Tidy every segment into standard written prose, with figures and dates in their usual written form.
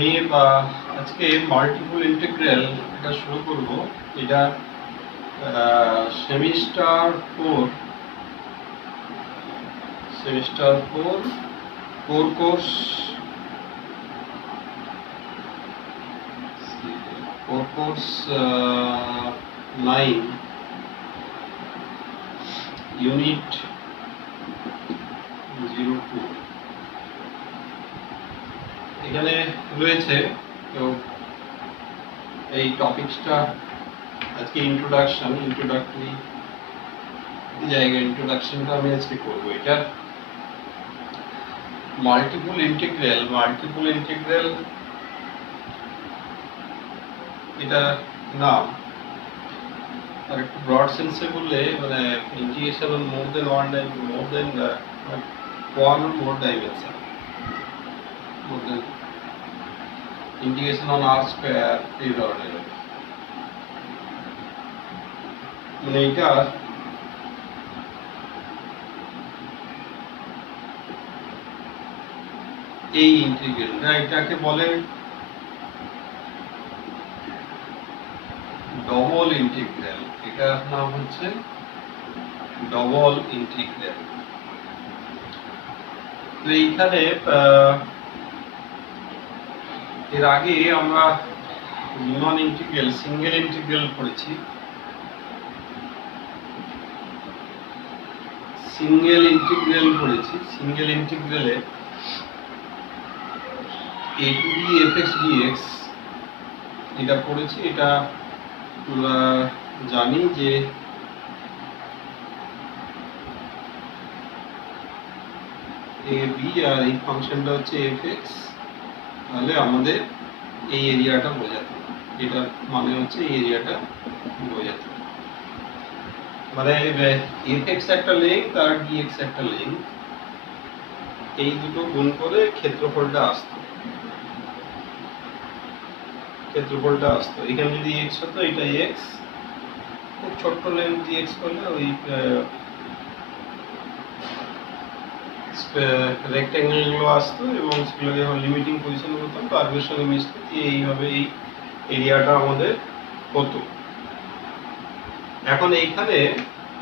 আমি আজকে multiple integral এটা শুরু করব। এটা semester four core course 9 unit 02 এখানে রয়েছে। তো এই টপিকসটা আজকে ইন্ট্রোডাক্টরি জায়গায় ইন্ট্রোডাকশনটা আমি আজকে করবো। এটা মাল্টিপল ইন্টিগ্রাল এটা নাম, আর একটু ব্রড সেন্সে বললে মানে integration on more than one dimension, integration on R square, এই ধরনের। মানে এটা এই ইন্টিগ্রাল এটাকে বলে ডবল ইন্টিগ্রাল। এটার নাম হচ্ছে ডবল ইন্টিগ্রাল। তো এইখানে এর আগে আমরা রিমান ইন্টিগ্রাল, সিঙ্গেল ইন্টিগ্রাল পড়েছি। সিঙ্গেল ইন্টিগ্রালে a to b fx dx এটা পড়েছি। এটা আমরা জানি যে a b আর এই ফাংশনটা হচ্ছে fx, তাহলে আমাদের এই এরিয়াটা বোঝাতে, এটা মানে হচ্ছে এই এরিয়াটা বোঝাতে, মানে fx একটা লেংথ আর dx একটা লেংথ, এই দুটো গুণ করে ক্ষেত্রফলটা আসতো। এখানে যদি x হতো, এটা x, খুব ছোট্ট লেন্থ dx করলে ওই রেক্ট্যাঙ্গেল গুলো আসতো এবং সেগুলোকে যখন লিমিটিং পজিশন করতাম কার্ভের সঙ্গে মিশতো, এইভাবে এই এরিয়াটা আমাদের হতো। এখন এইখানে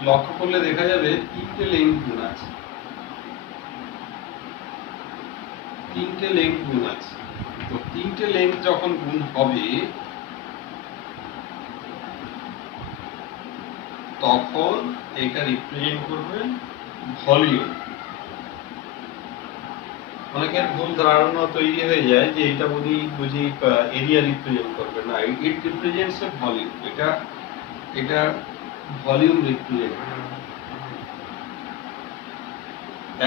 লক্ষ্য করলে দেখা যাবে তিনটে লেন্থ গুণ আছে। তো তিনটে লেন্থ যখন গুণ হবে তখন এটা রিপ্রেজেন্ট করবে ভলিউম। অনেকের ভুল ধারণা তৈরি হয়ে যায় যে এটা বুঝি এরিয়া রিপ্রেজেন্ট করবে, না, ইট রিপ্রেজেন্টস এ ভলিউম। এটা ভলিউম রিপ্রেজেন্ট।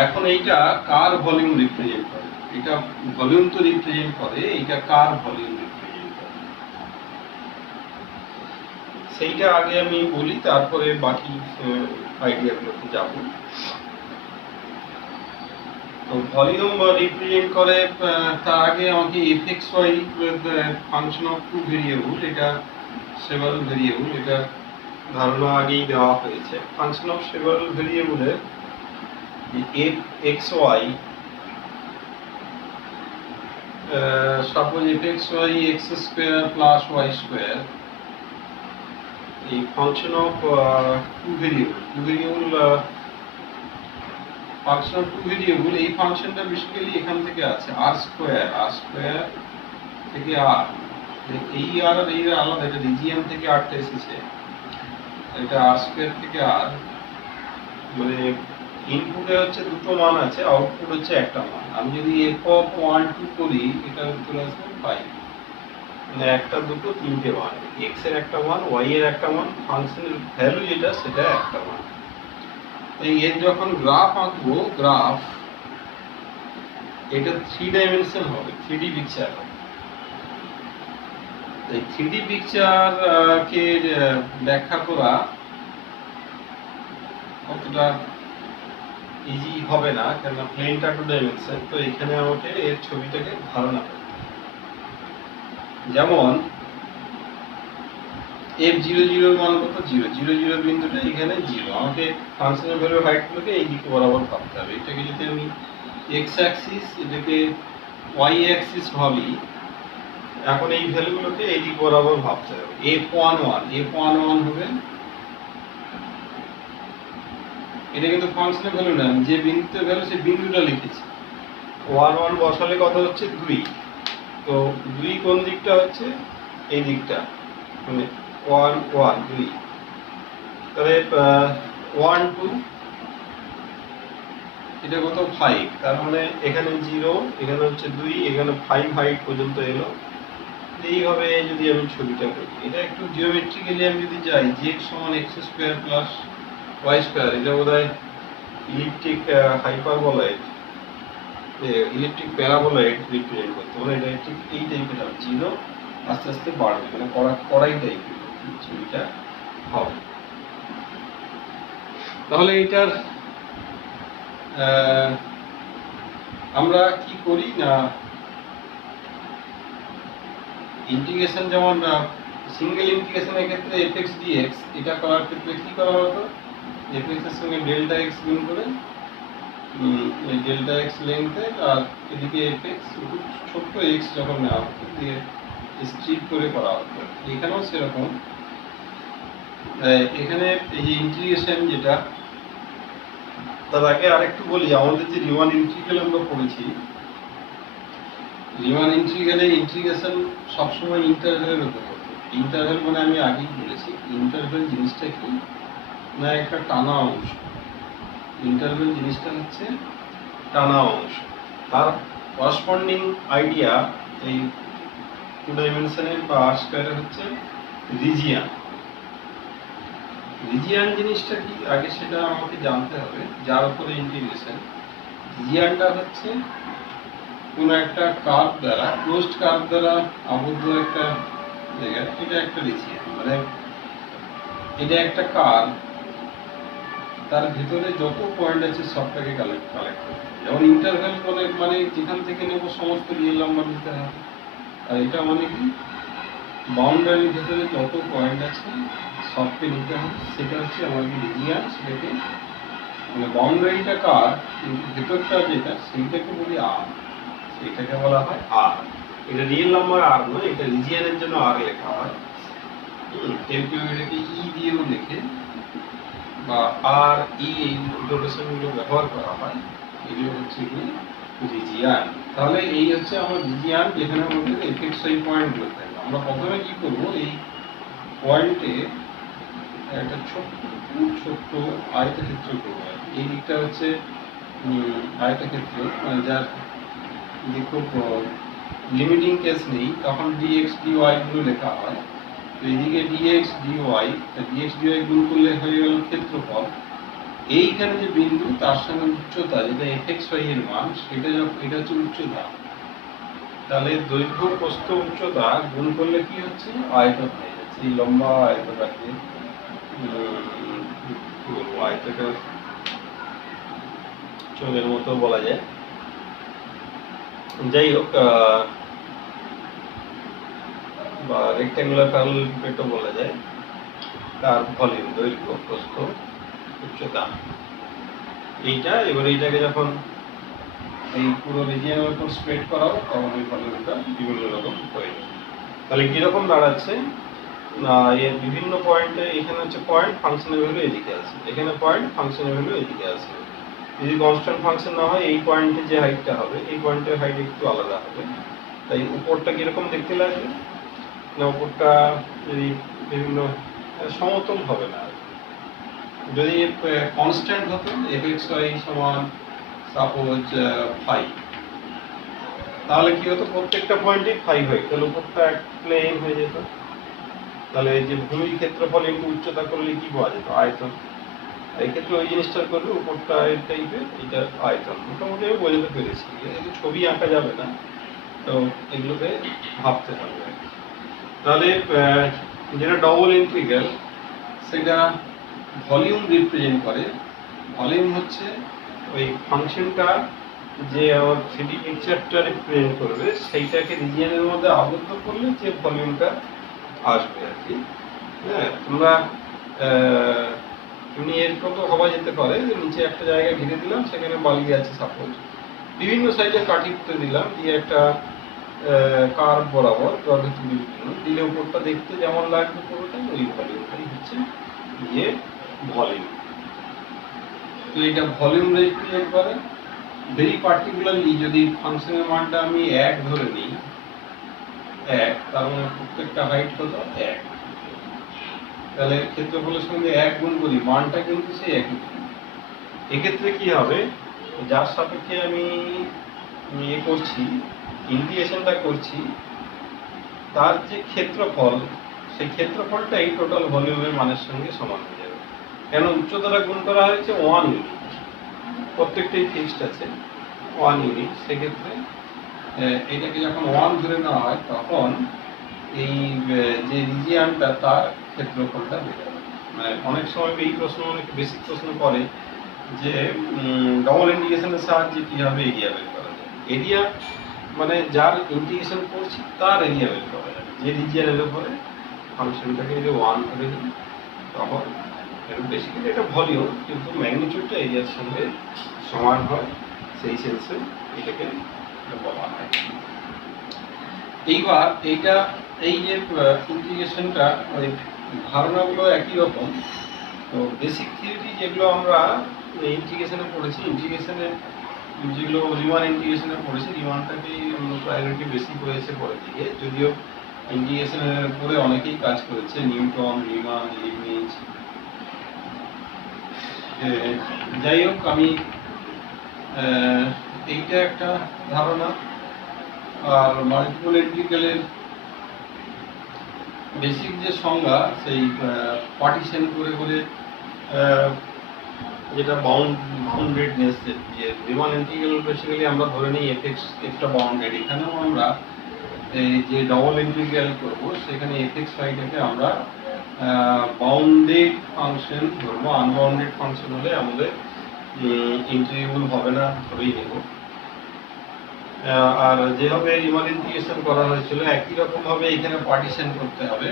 এখন এইটা কার ভলিউম রিপ্রেজেন্ট করে? এটা ভলিউম তো রিপ্রেজেন্ট করে, এটা কার ভলিউম রিপ্রেজেন্ট করে সেইটা আগে আমি বলি, তারপরে বাকি আইডিয়াগুলোতে যাব। তো ভলিউম রিপ্রেজেন্ট করে তার আগে আমাকে fxy function of two variable, এটা সেভারাল ভেরিয়েবল, এটা ধারণা আগেই দেওয়া হয়েছে। ফাংশন অফ সেভারাল ভেরিয়েবলের fxy, suppose fxy x square plus y square, এই function of two variable function of two variable, এই ফাংশনটা বেসিক্যালি এখান থেকে আছে আর স্কয়ার থেকে আর, এই আর আর এই আলাদা, এটা রিজিয়ন থেকে আরটা এসেছে, এটা আর স্কয়ার থেকে আর, মানে ইনপুটে হচ্ছে দুটো মান আছে, আউটপুট হচ্ছে একটা মান। আমি যদি f of 1 2 করি, এটা উত্তর আসবে 5, মানে একটা দুটো তিনটে মান, x এর একটা মান, y এর একটা মান, ফাংশনের ভ্যালু যেটা সেটা একটা মান। এর যখন গ্রাফ আঁকবো, এটা 3 ডাইমেনশন হবে, 3D পিকচার হবে। এই 3D পিকচার কে ব্যাখ্যা করা কতটা ইজি হবে না, কেননা প্লেনটা 2 ডাইমেনশন। তো এখানে আমাকে এর ছবিটাকে ধারণা করতে হবে। যেমন f00 এর মান কত? 0 বিন্দুটা এখানে 0। আমাকে ফাংশনের ভ্যালু হাইটগুলোকে এই দিকে বরাবর ভাবতে হবে। এটাকে যদি আমি x অ্যাক্সিস, এটাকে y অ্যাক্সিস ভাবি, এখন এই ভ্যালুগুলোকে এই দিক বরাবর ভাবতে হবে। f11 হবে, এটা কিন্তু ফাংশনের ভ্যালু না, যে বিন্দুতে ভ্যালু সেই বিন্দুটা লিখেছি। 11 বসালে কত হচ্ছে 2, তো 2 কোন দিকটা হচ্ছে এই দিকটা, মানে 1 1 2, তাহলে 1 2 এটা কত 5, তার মানে এখানে 0, এখানে হচ্ছে 2, এখানে 5 হাইট পর্যন্ত এলো। এইভাবে যদি আমি ছবিটা করি, এটা একটু জিওমেট্রিক্যালি আমি যদি যাই, z সমান x square plus y square, এটা বোধহয় ইলিপ্টিক হাইপারবোলয়েড, ইলিপ্টিক প্যারাবোলয়েড রিপ্রেজেন্ট করতে, মানে এটা ঠিক এই টাইপের হবে, 0 আস্তে আস্তে বাড়বে, মানে কড়াই টাইপের ছবিটা হবে। তাহলে এটার আমরা কি করি না, ইন্টিগ্রেশন যেমন সিঙ্গেল ইন্টিগ্রেশনের ক্ষেত্রে fx dx, এটা করার ক্ষেত্রে কি করা হতো, fx এর সঙ্গে ডেল্টা x গুণ করে এই ডেল্টা x লেন্থে, আর এদিকে fx ছোট্ট x যখন নেওয়া হতো দিয়ে স্ট্রিপ করে করা হতো। এখানেও সেরকম, এখানে এই যে ইন্টিগ্রেশন যেটা, তার আগে আরেকটু বলি, আমাদের যে রিমান ইন্টিগ্রাল আমরা পড়েছি, রিমান ইন্টিগ্রালে ইন্টিগ্রেশন সবসময় ইন্টারভ্যালের উপর হতো। ইন্টারভ্যাল মানে আমি আগেই বলেছি, ইন্টারভ্যাল জিনিসটা কি না, একটা টানা অংশ। ইন্টারভ্যাল জিনিসটা হচ্ছে টানা অংশ, তার করসপন্ডিং আইডিয়া এই 2 ডাইমেনশনের বা আর স্কয়ারের হচ্ছে রিজিয়ান। রিজিয়ান জিনিসটা কি আগে সেটা আমাকে জানতে হবে, যার উপরে ইন্টিগ্রেশন। রিজিয়ানটা হচ্ছে কোন একটা কার্ভ দ্বারা, ক্লোজড কার্ভ দ্বারা আবদ্ধ একটা জায়গা, এটা একটা রিজিয়ান। মানে এটা একটা কার্ভ, তার ভিতরে যত পয়েন্ট আছে সবটাকে কালেক্ট করে। যেমন ইন্টারভ্যাল মানে যেখান থেকে নেব সমস্ত রিয়েল নাম্বার নিতে হবে, আর এটা মানে কি বাউন্ডারির ভিতরে যত পয়েন্ট আছে সবকে নিতে হবে, সেটা হচ্ছে আমাদের রিজিয়ান। সেটাকে মানে বাউন্ডারিটা কার, কিন্তু ভেতরটা যেটা সেইটাকে বলি আর, সেইটাকে বলা হয় আর। এটা রিয়েল নাম্বার আর নয়, এটা রিজিয়ানের জন্য আর লেখা হয়। কেউ কেউ এটাকে ই দিয়েও লেখে, বা আর ই এই নোটেশনগুলো ব্যবহার করা হয়, এগুলো হচ্ছে কি রিজিয়ান। তাহলে এই হচ্ছে আমার রিজিয়ান, যেখানে আমাদের এফএক্সআই পয়েন্টগুলো থাকে। আমরা প্রথমে কি করব, এই পয়েন্টে একটা ছোট্ট আয়তক্ষেত্র করবো। এই দিকটা হচ্ছে আয়তক্ষেত্র, যার খুব লিমিটিং কেস নেই, তখন ডিএক্স ডিওয়াই গুলো লেখা হয়। তো এইদিকে ডিএক্স ডিওয়াই গুণ করলে হয়ে গেল ক্ষেত্রফল। এইখানে যে বিন্দু, তার সঙ্গে উচ্চতা যেটা এফএক্স ওয়াই এর মান, সেটা এটা হচ্ছে উচ্চতা। তাহলে দৈর্ঘ্য প্রস্থ উচ্চতা গুণ করলে কি হচ্ছে, আয়তন হয়ে যাচ্ছে। এই লম্বা আয়তটাকে আয়তটা চোঙের মতো বলা যায়। যাই হোক, বা রেক্ট্যাঙ্গুলার প্যারালেলোগ্রাম বলা যায়। তার ভলিউম, দৈর্ঘ্য প্রস্থ উচ্চতা এইটা। এবার এইটাকে যখন এই পুরো রিজিয়নের উপর স্প্রেড করাবো, তখন ওই ভলিউমটা বিভিন্ন রকম হয়ে যাবে। তাহলে কিরকম দাঁড়াচ্ছে না, এর বিভিন্ন পয়েন্টে, এখানে হচ্ছে পয়েন্ট, ফাংশনের ভ্যালু এদিকে আছে, এখানে পয়েন্ট, ফাংশনের ভ্যালু এদিকে আছে। যদি কনস্ট্যান্ট ফাংশন না হয়, এই পয়েন্টে যে হাইটটা হবে, এই পয়েন্টের হাইট একটু আলাদা হবে। তাই উপরটা কিরকম দেখতে লাগবে না, উপরটা যদি বিভিন্ন সমতল হবে না। যদি কনস্ট্যান্ট হতো fxy সমান সাপোজ 5, তাহলে কি হতো, প্রত্যেকটা পয়েন্টে 5 হয়, তাহলে উপরটা এক প্লেন হয়ে যেত। তাহলে যে ভূমির ক্ষেত্রফল ইনটু উচ্চতা করলে কি পাওয়া যেত, আয়তন। এই ক্ষেত্রে ওই জিনিসটা করলে উপরটা এর টাইপের, এটা আয়তন। মোটামুটি আমি বোঝাতে পেরেছি, ছবি আঁকা যাবে না, তো এগুলোকে ভাবতে হবে। তাহলে যেটা ডবল ইন্টিগ্রাল, সেটা ভলিউম রিপ্রেজেন্ট করে। ভলিউম হচ্ছে ওই ফাংশনটা যে আমার 3D পিকচারটা রিপ্রেজেন্ট করবে, সেইটাকে রিজিয়নের মধ্যে আবদ্ধ করলে যে ভলিউমটা আসবে আর কি। হ্যাঁ, তোমরা এমনি এরকম তো হওয়া যেতে পারে যে নিচে একটা জায়গা ঘিরে দিলাম, সেখানে বালি আছে সাপোজ, বিভিন্ন সাইজের কাঠি পুঁতে দিলাম, দিয়ে একটা কার্ভ বরাবর দৈর্ঘ্য দিলে উপরটা দেখতে যেমন লাগবে পুরোটা ওই ভলিউমটাই হচ্ছে ইয়ে ভলিউম। তো এটা ভলিউম রেশিও একবারে ভেরি পার্টিকুলারলি যদি ফাংশনের মানটা আমি 1 ধরে নিই, 1, তার মানে প্রত্যেকটা হাইট কত 1, তাহলে ক্ষেত্রফলের সঙ্গে 1 গুণ করি, মানটা কিন্তু সেই একই। এক্ষেত্রে কি হবে, যার সাপেক্ষে আমি ইয়ে করছি, ইন্টিগ্রেশনটা করছি, তার যে ক্ষেত্রফল, সেই ক্ষেত্রফলটাই টোটাল ভলিউমের মানের সঙ্গে সমান হয়ে যাবে। কেন উচ্চতাটা গুণ করা হয়েছে 1 ইউনিট, প্রত্যেকটাই ফিক্সড আছে 1 ইউনিট। সেক্ষেত্রে এটাকে যখন 1 ধরে নেওয়া হয় তখন এই যে রিজিয়ানটা তার ক্ষেত্রফলটা বেড়ে যাবে। মানে অনেক সময় এই প্রশ্ন, অনেক বেসিক প্রশ্ন করে যে ডবল ইন্টিগ্রেশনের সাহায্যে কীভাবে এরিয়া বের করা যায়। এরিয়া মানে যার ইন্টিগ্রেশন করছি তার এরিয়া বের করা যায়। যে রিজিয়ানের উপরে ফাংশনটাকে যদি 1 ধরে নিই তখন বেসিক্যালি এটা ভলিউম, কিন্তু ম্যাগনিটিউডটা এরিয়ার সঙ্গে সমান হয়, সেই সেন্সে এটাকে বলা হয়। এইবার এইটা এই যে ইন্টিগ্রেশনটা মানে ধারণাগুলো একই রকম। তো বেসিক থিওরি যেগুলো আমরা ইন্টিগ্রেশনে পড়েছি, ইন্টিগ্রেশনে যেগুলো রিমান ইন্টিগ্রেশনে পড়েছি, রিমানটাকে প্রায়োরিটি বেশি করেছে পরের দিকে, যদিও ইন্টিগ্রেশনের উপরে অনেকেই কাজ করেছে, নিউটন, রিমান, লিবনিজ। যাই হোক, আমি এইটা একটা ধারণা। আর মাল্টিপল ইন্টিগ্রালের বেসিক যে সংজ্ঞা, সেই পার্টিশন করে করে যেটা বাউন্ডেডনেস, যে রিমান ইন্টিগ্রাল বেসিক্যালি আমরা ধরে নিই এফএক্সটা বাউন্ডেড। এখানেও আমরা এই যে ডবল ইন্টিগ্রাল করব সেখানে এফএক্স ফাইটাকে আমরা বাউন্ডেড ফাংশন ধরবো। আনবাউন্ডেড ফাংশন হলে আমাদের ইন্টিগ্রেবল হবে না ধরেই নেব। আর যেভাবে রিমান ইন্টিগ্রেশন করা হয়েছিল একই রকম ভাবে এখানে পার্টিশন করতে হবে।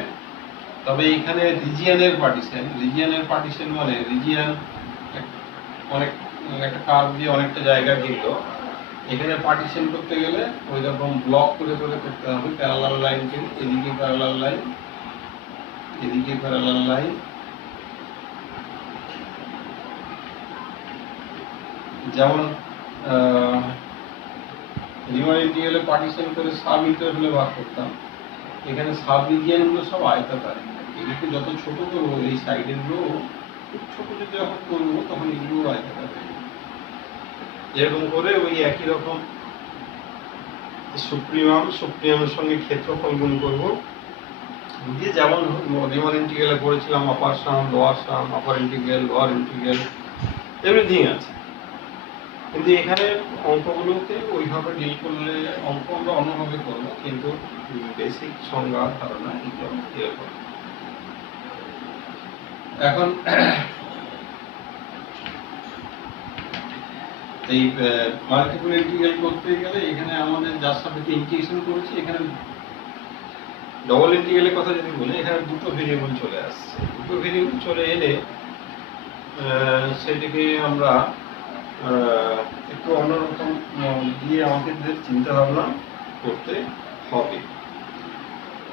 তবে এখানে রিজিয়ানের পার্টিশন মানে রিজিয়ান অনেক একটা কার্ভ দিয়ে অনেকটা জায়গা ঘিরল, এখানে পার্টিশন করতে গেলে ওই রকম ব্লক করে করে করতে হবে। প্যারালাল লাইন, এদিকে প্যারালাল লাইন, এদিকে প্যারালাল লাইন, যেমন রিমান ইন্টিগ্রালে পার্টিশন করে সাব ইন্টারভ্যালে ভাগ করতাম। এখানে সাব রিজিয়ানগুলো সব আয়তাকার, এগুলোকে যত ছোট করবো, এই সাইডের গুলো খুব ছোট যদি যখন করবো তখন এগুলো আয়তাকার হয়ে যাবে। এরকম করে ওই একই রকম সুপ্রিমামের সঙ্গে ক্ষেত্রফল গুণ করবো, দিয়ে যেমন রিমান ইন্টিগ্রালে করেছিলাম আপার সাম, লোয়ার সাম, আপার ইন্টিগ্রাল, লোয়ার ইন্টিগ্রাল, এভরিথিং আছে। কিন্তু এখানে অঙ্কগুলোকে ওইভাবে ডিল করলে, অঙ্ক আমরা অন্যভাবে করবো, কিন্তু বেসিক সংজ্ঞা ধারণা এগুলো এরকম। এখন এই মাল্টিপল ইন্টিগ্রাল করতে গেলে এখানে আমাদের যার সাপেক্ষে ইন্টিগ্রেশন করেছি, এখানে ডবল ইন্টিগ্রালের কথা যদি বলি, এখানে দুটো ভেরিয়েবল চলে আসছে। দুটো ভেরিয়েবল চলে এলে সেটিকে আমরা একটু অন্যরকম দিয়ে আমাদের চিন্তা ভাবনা করতে হবে।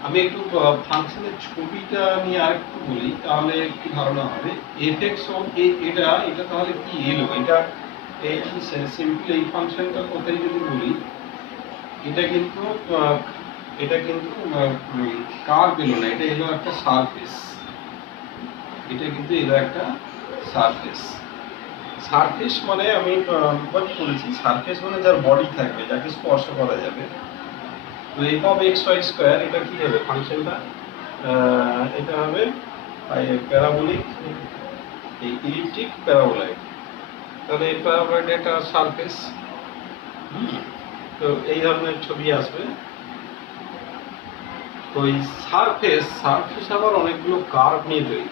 আমি একটু ফাংশনের ছবিটা নিয়ে আরেকটু বলি, তাহলে একটু ধারণা হবে। এফএক্স অফ এটা তাহলে কি এলো, এটা সিম্পল এই ফাংশনটার কথাই যদি বলি, এটা কিন্তু কার্ভ এলো না, এটা এলো একটা সারফেস। এটা কিন্তু এলো একটা সারফেস। সারফেস মানে আমি বলেছি, সারফেস মানে যার বডি থাকবে, যাকে স্পর্শ করা যাবে। তো f of x y square, এটা কি হবে ফাংশনটা, এটা হবে প্যারাবোলিক, এই ইলিপ্টিক প্যারাবোলাইড। তাহলে এই প্যারাবোলাইড একটা সারফেস। তো এই ধরনের ছবি আসবে। তো এই সারফেস আবার অনেকগুলো কার্ভ নিয়ে তৈরি।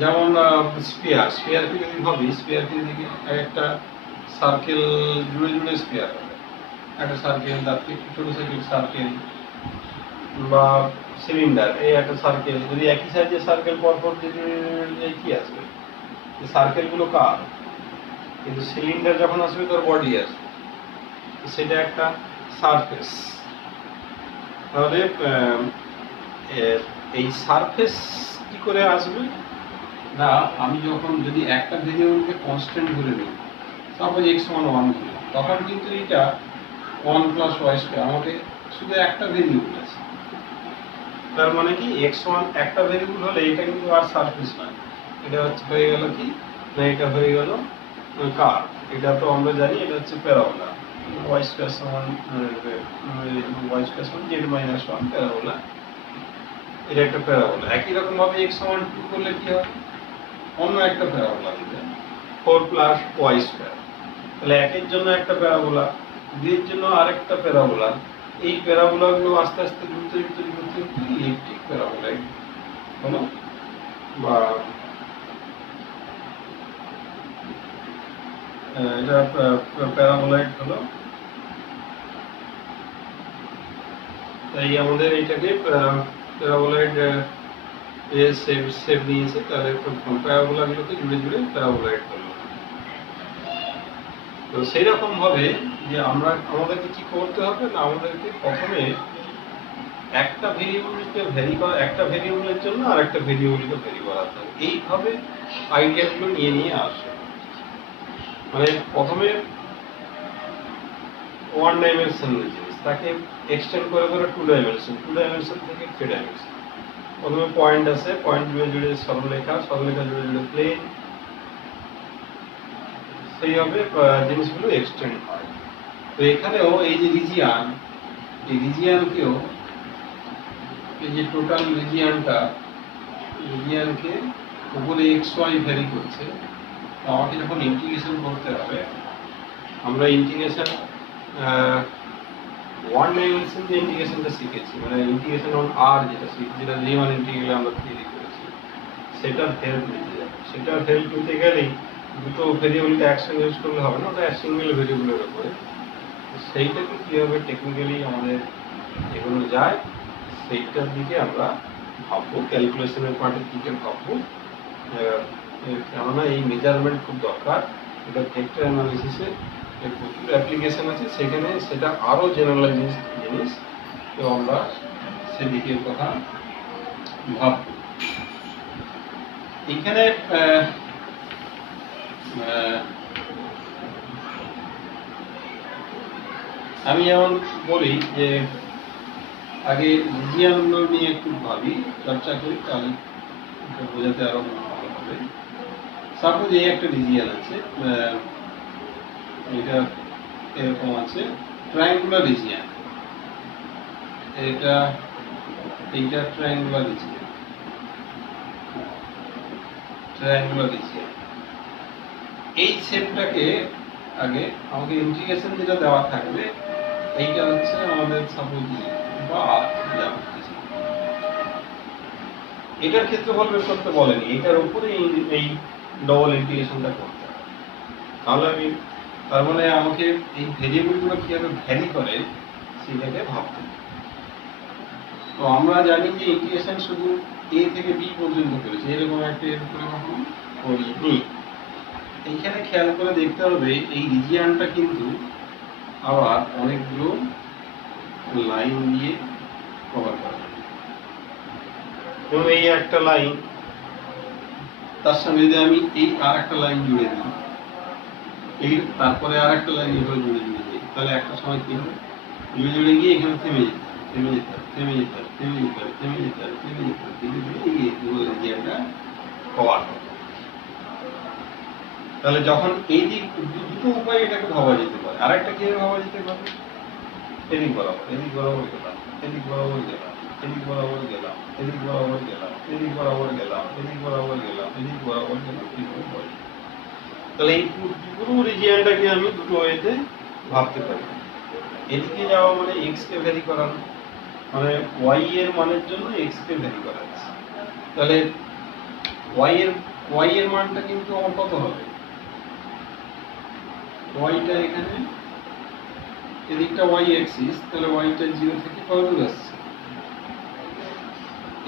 যেমন স্পিয়ারকে যদি ভাবি, স্পিয়ারকে যদি একটা সার্কেল জুড়ে স্পিয়ার হবে, একটা সার্কেল, তার থেকে ছোট সার্কেল, বা সিলিন্ডার, এই একটা সার্কেল, যদি একই সাইজের সার্কেল পরপর যদি কি আসবে, সার্কেলগুলো কার, কিন্তু সিলিন্ডার যখন আসবে তার বডি আসবে। সেটা একটা সারফেস। তাহলে এই সারফেস কি করে আসবে না, আমি যখন যদি একটা ভেরিয়েবলকে কনস্ট্যান্ট ধরে নিই, সাপোজ x সমান 1 ধরি, তখন কিন্তু এটা 1 প্লাস ওয়াই স্কয়ার, আমাকে শুধু একটা ভেরিয়েবল আছে। তার মানে কি x1 একটা ভেরিয়েবল হলে এটা কিন্তু আর সারফেস নয়, এটা হচ্ছে হয়ে গেল কি না, এটা হয়ে গেল কার্ভ। এটা তো আমরা জানি এটা হচ্ছে প্যারাবোলা, ওয়াই স্কয়ার সমান ওয়াই স্কয়ার সমান z মাইনাস 1 প্যারাবোলা, এটা একটা প্যারাবোলা। একই রকম ভাবে x সমান 2 করলে কি হবে, অন্য একটা প্যারাবোলা দিবে 4 প্লাস ওয়াই স্কয়ার। তাহলে একের জন্য একটা প্যারাবোলা, দুইয়ের জন্য আরেকটা প্যারাবোলা। এই প্যারাবোলাগুলো আস্তে আস্তে ঘুরতে ঘুরতে ঘুরতে ইলেকট্রিক প্যারাবোলায় হলো, বা এটা প্যারাবোলাইড হলো। তাই আমাদের এটাকে প্যারাবোলাইড শেপ নিয়েছে, তাহলে প্যারাবোলাগুলোকে জুড়ে জুড়ে প্যারাবোলাইড হলো। তো সেই রকম ভাবে যে আমাদেরকে কি করতে হবে না, আমাদেরকে প্রথমে একটা ভেরিয়েবলকে ভ্যারি করা, একটা ভেরিয়েবলের জন্য আর একটা ভেরিয়েবলকে ভ্যারি করাতে হবে। এইভাবে আইডিয়াগুলো নিয়ে নিয়ে আসে। মানে প্রথমে ওয়ান ডাইমেনশনাল জিনিস, তাকে এক্সটেন্ড করে করে টু ডাইমেনশন থেকে থ্রি ডাইমেনশন। প্রথমে পয়েন্ট আছে, পয়েন্ট জুড়ে জুড়ে সরলরেখা, সরলরেখা জুড়ে জুড়ে প্লেন, সেইভাবে জিনিসগুলো এক্সটেন্ড হয়। তো এখানেও এই যে রিজিয়ান, এই রিজিয়ানকেও, এই যে টোটাল রিজিয়ানকে উপরে এক্স ওয়াই ভ্যারি করছে। আমাকে যখন ইন্টিগ্রেশন করতে হবে, আমরা ইন্টিগ্রেশন ওয়ান ডাইমেনশন যে ইন্টিগ্রেশনটা শিখেছি, মানে ইন্টিগ্রেশন অন আর যেটা রিমান ইন্টিগ্রালে আমরা থিওরি করেছি, সেটার হেল্প নিতে যাবে। সেটার হেল্প নিতে গেলেই দুটো ভেরিয়েবলকে একসঙ্গে ইউজ করলে হবে না, ওটা সিঙ্গেল ভেরিয়েবলের উপরে। সেইটাকে কীভাবে টেকনিক্যালি আমাদের এগোনো যায় সেইটার দিকে আমরা ভাববো, ক্যালকুলেশনের পার্টের দিকে ভাববো। কেননা এই মেজারমেন্ট খুব দরকার, এটা ভেক্টর অ্যানালিসিসে প্রচুর অ্যাপ্লিকেশন আছে, সেখানে সেটা আরও জেনারেলাইজ জিনিস, তো আমরা সেদিকের কথা ভাবব। এখানে আমি যেমন বলি যে আগে রিজিয়ানগুলো নিয়ে একটু ভাবি, চর্চা করি, তাহলে বোঝাতে আরো ভালো হবে। সাপোজ এই একটা রিজিয়ান আছে, এটা এরকম আছে ট্রায়াঙ্গুলার রিজিয়ান, এইটা ট্রায়াঙ্গুলার রিজিয়ান, এই শেপটাকে আগে আমাকে ইন্টিগ্রেশন যেটা দেওয়া থাকবে, এইটা হচ্ছে আমাদের সাপোজ বা এটার ক্ষেত্রফল বের করতে বলেনি, এটার উপরে এই ডবল ইন্টিগ্রেশনটা করতে হবে। তাহলে আমি তার মানে আমাকে এই ভেরিয়েবলগুলো কিভাবে ভ্যারি করে সেটাকে ভাবতে হবে। তো আমরা জানি যে ইন্টিগ্রেশন শুধু এ থেকে বি পর্যন্ত করেছে, এরকম একটা এর উপরে কখনো করিনি। এইখানে খেয়াল করে দেখতে হবে এই রিজিয়ানটা কিন্তু আবার অনেকগুলো লাইন দিয়ে কভার করা, এবং এই একটা লাইন, তার সঙ্গে যদি আমি এই আর একটা লাইন জুড়ে দিই, এই তারপরে আর একটা লাইন এভাবে জুড়ে জুড়ে দিই, তাহলে একটা সময় কি হবে, জুড়ে জুড়ে গিয়ে এখানে থেমে যেতে রিজিয়ানটা কভার হবে। তাহলে যখন এই দিক দুটো উপায়ে এটাকে ভাবা যেতে পারে। আরেকটা কিভাবে ভাবা যেতে পারে, এদিক বরাবর গেলাম, এদিক বরাবর গেলাম, এদিক বরাবর গেলাম, এদিক বরাবর গেলাম, এদিক বরাবর গেলাম, এদিক বরাবর গেলাম, এদিক বরাবর গেলাম, তাহলে এই পুরো রিজিয়ানটাকে আমি দুটো ওয়েতে ভাবতে পারি। এদিকে যাওয়া মানে এক্স কে ভ্যারি করানো, মানে ওয়াই এর মানের জন্য এক্স কে ভ্যারি করা আছে। তাহলে ওয়াই এর মানটা কিন্তু আমার কত হবে, ওয়াইটা এখানে এদিকটা ওয়াই অ্যাক্সিস, তাহলে ওয়াইটা 0 থেকে কত দূর আসছে,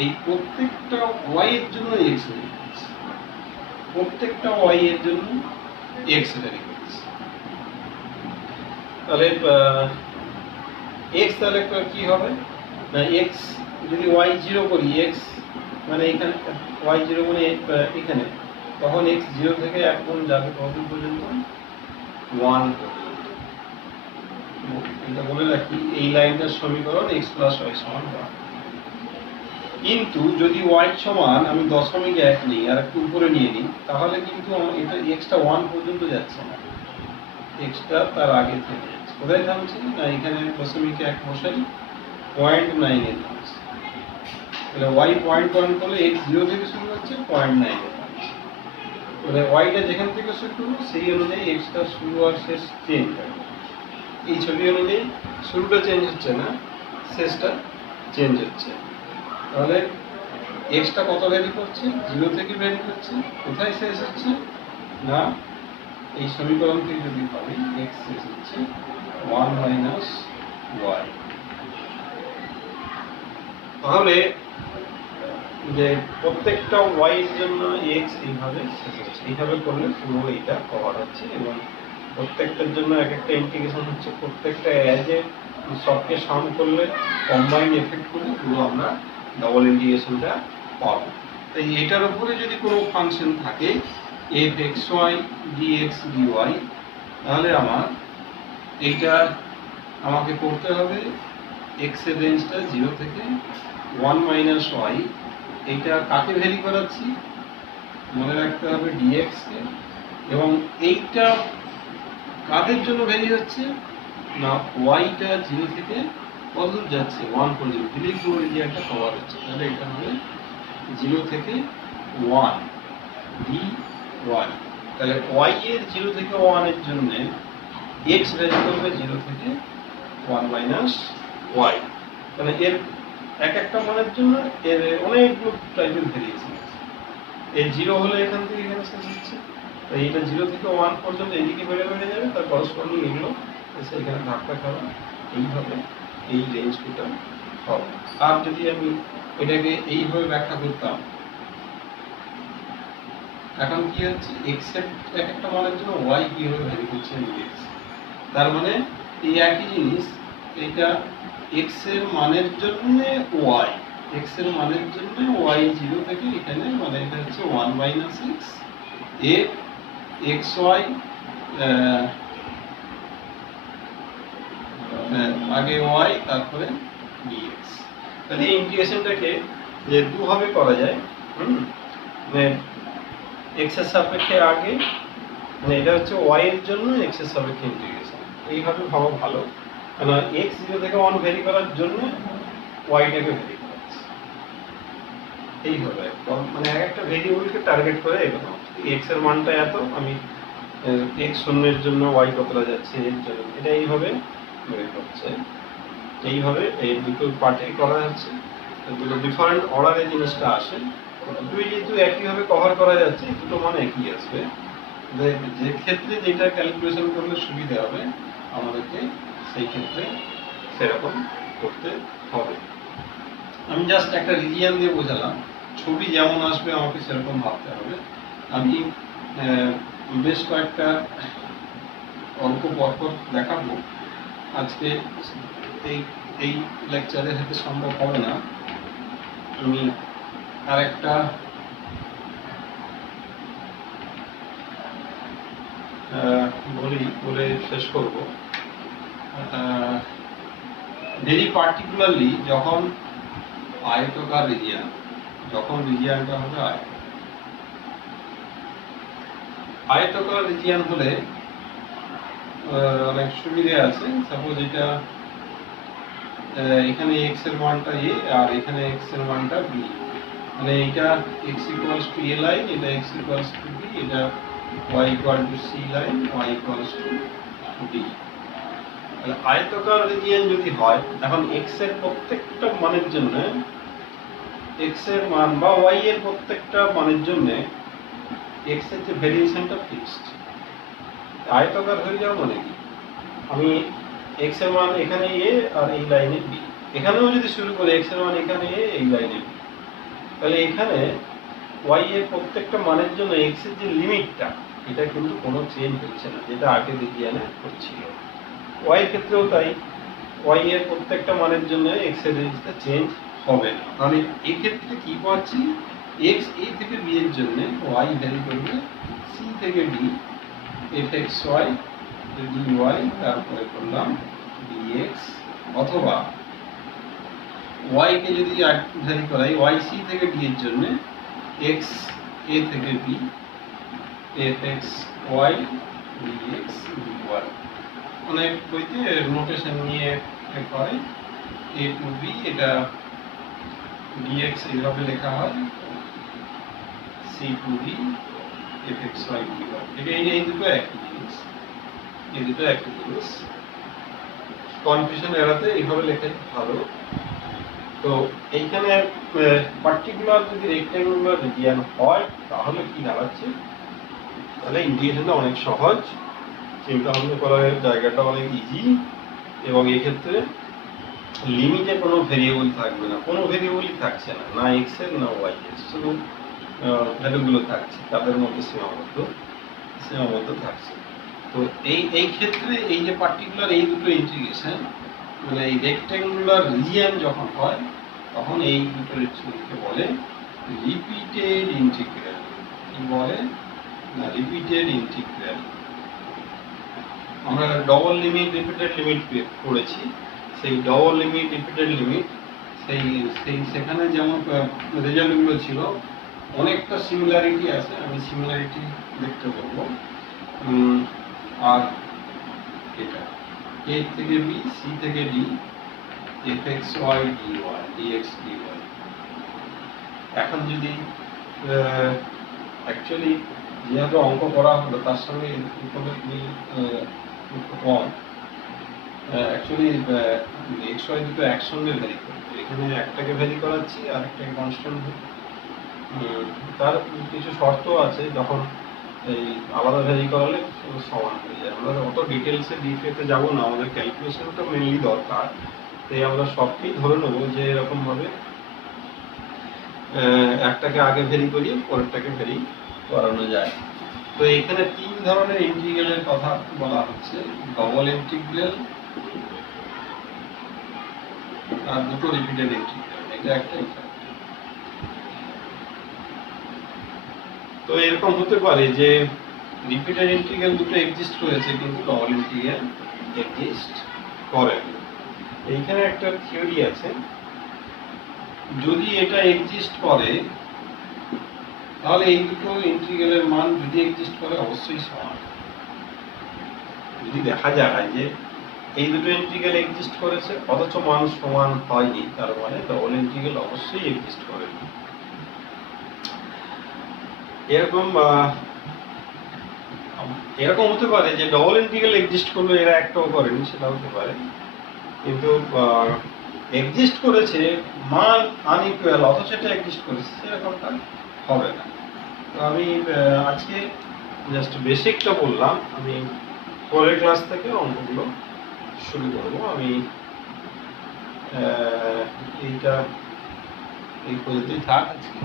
এই প্রত্যেকটা ওয়াই এর জন্য এক্স ভ্যারি করছে, প্রত্যেকটা ওয়াই এর জন্য এক্স ভ্যারি করছে। তাহলে এক্স তাহলে কি হবে না, এক্স যদি ওয়াই জিরো করি, এক্স মানে এখানে ওয়াই জিরো মানে এখানে, তখন এক্স জিরো থেকে এখন যাবে কত পর্যন্ত, 1 পর্যন্ত। এটা বলে রাখি, এই লাইনটার সমীকরণ এক্স প্লাস ওয়াই সমান 1। কিন্তু যদি ওয়াই সমান আমি দশমিক 1 নিই আর একটু উপরে নিয়ে নিই, তাহলে কিন্তু এটা এক্সটা 1 পর্যন্ত যাচ্ছে না, এক্সটা তার আগে থেকে যাচ্ছে। কোথায় থামছে না, এখানে দশমিক 1 বসাই, 0.9 থামছে। তাহলে ওয়াই 0.1 করলে এক্স 0 থেকে শুরু হচ্ছে, 0.9 থামছে। তাহলে ওয়াইটা যেখান থেকে শুরু করবো সেই অনুযায়ী এক্সটা শুরু আর শেষ চেঞ্জ হবে। এই ছবি অনুযায়ী শুরুটা চেঞ্জ হচ্ছে না, শেষটা চেঞ্জ হচ্ছে। তাহলে এক্সটা কত ভ্যারি করছে, 0 থেকে ভ্যারি করছে। কোথায় শেষ হচ্ছে না, এই সমীকরণ থেকে যদি ভাবি, এক্স শেষ হচ্ছে 1 মাইনাস ওয়াই। তাহলে যে প্রত্যেকটা ওয়াই এর জন্য এক্স এইভাবে শেষ হচ্ছে, এইভাবে করলে পুরো এইটা কভার হচ্ছে। এবং প্রত্যেকটার জন্য এক একটা ইন্টিগ্রেশন হচ্ছে, প্রত্যেকটা এজে সবকে সাম করলে কম্বাইন্ড এফেক্ট করে পুরো আমরা ডবল ইন্টিগ্রেশনটা পাবো। তাই এটার উপরে যদি কোনো ফাংশন থাকে f x y dx dy, তাহলে আমার এইটা আমাকে করতে হবে এক্স এর রেঞ্জটা 0 থেকে 1 মাইনাস ওয়াই। এইটা কাকে ভ্যারি করাচ্ছি, মনে রাখতে হবে ডিএক্স কে। এবং এইটা কাদের জন্য ভ্যারি হচ্ছে না, ওয়াইটা 0 থেকে কতদূর যাচ্ছে, 1 পর্যন্ত, দিলেই পুরো এরিয়াটা কভার হচ্ছে। তাহলে এটা হবে 0 থেকে 1 ডি ওয়াই। তাহলে ওয়াই এর 0 থেকে 1 এর জন্য এক্স ভ্যারি করবে 0 থেকে 1 মাইনাস ওয়াই। তাহলে এর এক একটা মানের জন্য এর অনেকগুলো টাইপের ভেরিয়েশন আছে। এই 0 হলে এখান থেকে এখানে শেষ হচ্ছে, তো এইটা 0 থেকে 1 পর্যন্ত এদিকে বেড়ে বেড়ে যাবে, তার করসপন্ডিং এগুলো এসে এখানে ধাক্কা খাবে, এইভাবে এই রেঞ্জটা হবে। আর যদি আমি এটাকে এইভাবে ব্যাখ্যা করতাম, এখন কি হচ্ছে, এক্স এর এক একটা মানের জন্য ওয়াই কিভাবে ভ্যারি করছে এক্স, তার মানে এই একই জিনিস, এটা এক্স এর মানের জন্য ওয়াই, এক্স এর মানের জন্য ওয়াই 0 থেকে এখানে, মানে এটা হচ্ছে 1 মাইনাস এক্স এ এক্স ওয়াই, আগে ওয়াই তারপরে ডিএক্স। তাহলে এই ইন্টিগ্রেশনটাকে যে দুভাবে করা যায়, মানে এক্স এর সাপেক্ষে আগে, মানে এটা হচ্ছে ওয়াই এর জন্য এক্স এর সাপেক্ষে ইন্টিগ্রেশন, এইভাবে ভাবা ভালো। কারণ এক্স 0 থেকে 1 ভ্যারি করার জন্য ওয়াইটাকে ভ্যারি করাচ্ছে, এইভাবে মানে এক একটা ভেরিয়েবলকে টার্গেট করে এগোনো। এক্স এর মানটা এত, আমি এক্স শূন্যের জন্য ওয়াই কতটা যাচ্ছে এর জন্য, এটা এইভাবে বের করছে। এইভাবে এই দুটো পার্টে করা যাচ্ছে, দুটো ডিফারেন্ট অর্ডারে জিনিসটা আসে। দুই যেহেতু একইভাবে কভার করা যাচ্ছে, দুটো মান একই আসবে। যে ক্ষেত্রে যেটা ক্যালকুলেশন করলে সুবিধা হবে আমাদেরকে, সেই ক্ষেত্রে সেরকম করতে হবে। আমি জাস্ট একটা রিজিয়ান দিয়ে বোঝালাম, ছবি যেমন আসবে আমাকে সেরকম ভাবতে হবে। আমি বেশ কয়েকটা অঙ্ক পরপর দেখাবো আজকে, এই লেকচারে হয়তো সম্ভব হবে না। আমি আরেকটা বলে শেষ করব। ভেরি পার্টিকুলারলি যখন আয়তকার রিজিয়ান, যখন রিজিয়ানটা হবে আয়তকার রিজিয়ান হলে অনেক সুবিধা আছে। সাপোজ এটা এখানে এক্স এর মানটা এ আর এখানে এক্স এর মানটা বি, মানে এটা x equals to a line, এটা এক্স ইকুয়ালস টু বি, এটা y equal to c line, y equals to d. তাহলে আয়তকার রিজিয়ান যদি হয়, এখন এক্স এর প্রত্যেকটা মানের জন্য, এক্স এর মান বা ওয়াই এর প্রত্যেকটা মানের জন্য এক্স এর যে ভেরিয়েশনটা ফিক্সড। আয়তকার হয়ে যাওয়া মানে কি, আমি এক্স এর মান এখানে এ আর এই লাইনে বি, এখানেও যদি শুরু করে এক্স এর মান এখানে এ এই লাইনে বি, তাহলে এখানে ওয়াই এর প্রত্যেকটা মানের জন্য এক্স এর যে লিমিটটা, এটা কিন্তু কোনো চেঞ্জ হচ্ছে না, যেটা আগে রিজিয়ানে হচ্ছিল। ওয়াই এর ক্ষেত্রেও তাই, ওয়াই এর প্রত্যেকটা মানের জন্য এক্স এর রেঞ্জটা চেঞ্জ হবে না। তাহলে এই ক্ষেত্রে কি পাচ্ছি, এক্স এ থেকে বি এর জন্য ওয়াই ভ্যারি করবে সি থেকে d f x y d y, তারপরে করলাম ডিএক্স, অথবা ওয়াই কে যদি ভ্যারি করাই ওয়াই সি থেকে ডি এর জন্য এক্স এ থেকে b f x y dx d y. অনেক বইতে নোটেশন নিয়ে করে এ টু বি, এটা ডিএক্স এইভাবে লেখা হয়, c to b f x y d y. এটা এই দুটো একই জিনিস, এই দুটো একই জিনিস, কনফিউশন এড়াতে এইভাবে লেখাই ভালো। তো এইখানে পার্টিকুলার যদি রেক্ট্যাঙ্গুলার রিজিয়ন হয় তাহলে কি দাঁড়াচ্ছে, তাহলে ইন্টিগ্রেশনটা অনেক সহজ, চিন্তা ভাবনা করার জায়গাটা অনেক ইজি, এবং এক্ষেত্রে লিমিটে কোনো ভেরিয়েবল থাকবে না, কোনো ভেরিয়েবলই থাকছে না, না এক্স এর না ওয়াই এর, শুধু ভ্যালুগুলো থাকছে, তাদের মধ্যে সীমাবদ্ধ থাকছে। তো এই ক্ষেত্রে এই যে পার্টিকুলার এই দুটো ইন্টিগ্রেশন, মানে এই রেক্ট্যাঙ্গুলার রিজিয়ন যখন হয় তখন এই দুটো ইন্টিগ্রেশনকে বলে রিপিটেড ইন্টিগ্রাল। কি বলে না, রিপিটেড ইন্টিগ্রাল। আমরা ডবল লিমিট রিপিটেড লিমিট পড়েছি, সেই ডবল লিমিট রিপিটেড লিমিট সেখানে যেমন রেজাল্টগুলো ছিল অনেকটা সিমিলারিটি আছে, আমি সিমিলারিটি দেখতে বলবো। আর এটা এ থেকে বি সি থেকে d f x y d y dx d y. এখন যদি অ্যাকচুয়ালি যেভাবে অঙ্ক করা হলো তার সঙ্গে কম, অ্যাকচুয়ালি এক্স ওয়াই দুটো একসঙ্গে ভ্যারি করবে, এখানে একটাকে ভ্যারি করাচ্ছি আর একটাকে কনস্ট্যান্ট। তার কিছু শর্ত আছে, যখন এই আলাদা ভ্যারি করালে সমান হয়ে যায়। আমরা অত ডিটেলসে ডিপেতে যাবো না, আমাদের ক্যালকুলেশনটা মেনলি দরকার, তাই আমরা সবকেই ধরে নেবো যে এরকমভাবে একটাকে আগে ভ্যারি করিয়ে পরেরটাকে ভ্যারি করানো যায়। তো এখানে তিন ধরনের ইন্টিগ্রালের কথা বলা হচ্ছে, ডবল ইন্টিগ্রাল আর দুটো রিপিটেড ইন্টিগ্রাল, এটা একটা। তো এরকম হতে পারে যে রিপিটেড ইন্টিগ্রাল দুটো এক্সিস্ট করেছে কিন্তু ডবল ইন্টিগ্রাল এক্সিস্ট করে। এইখানে একটা থিওরি আছে, যদি এটা এক্সিস্ট করে তাহলে এই দুটো ইন্টিগ্রালের মান যদি এক্সিস্ট করে অবশ্যই সমান। যদি দেখা যায় যে এই দুটো ইন্টিগ্রাল এক্সিস্ট করেছে অথচ মান সমান হয়নি, তার মানে ডবল ইন্টিগ্রাল অবশ্যই এক্সিস্ট করে। এরকম হতে পারে যে ডবল ইন্টিগ্রাল এক্সিস্ট করলে এরা একটাও করেনি, সেটা হতে পারে, কিন্তু এক্সিস্ট করেছে মান আনইকুয়াল অথচ এটা এক্সিস্ট করেছে, সেরকমটা হবে না। তো আমি আজকে জাস্ট বেসিকটা বললাম, আমি পরের ক্লাস থেকে অঙ্কগুলো শুরু করবো। আমি এইটা এই পদ্ধতি থাক আজকে।